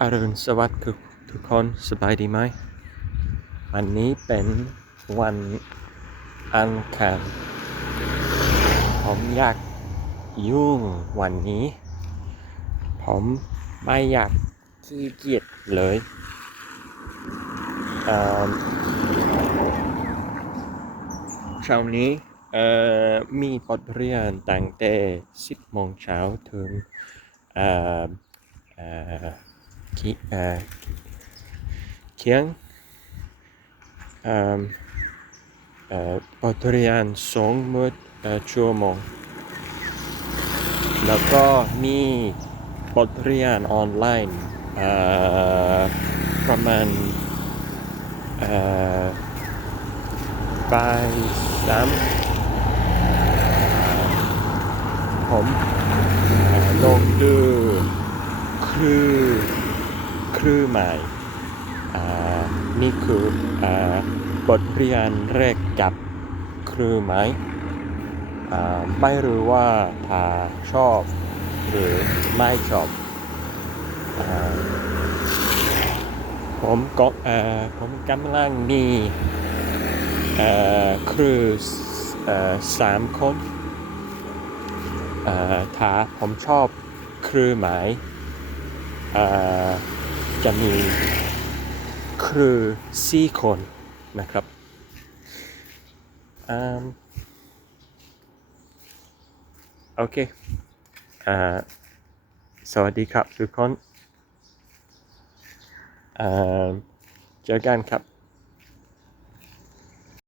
อรุณสวัสดิ์ทุกทุกคนสบายดีไหมวันนี้เป็นวันอังคารผมอยากยุ่งวันนี้ ผมไม่อยากขี้เกียจเลยเช้านี้มีบทเรียนตั้งแต่10โมงเช้าถึง เอ่อเอ่อ ki, uh, Kiang um, uh, บทเรียนสองมื้อเอ่อชั่วโมงแล้วก็มีบทเรียนออนไลน์ประมาณเอ่อบ่ายสามผมลงดู คือหมายอ่นี่คืออบทเรียนแรกกับคือหมายอ่ไม่รู้ว่าถ้าชอบหรือไม่ชอบอผมก็ผมกำลังมีเอ่อคือเอ่อสามคนเอ่อถ้าผมชอบคือหมาย จะมีครูสี่คนนะครับอืมโอเคอ่าสวัสดีครับทุกคนอ่าเจอกันครับ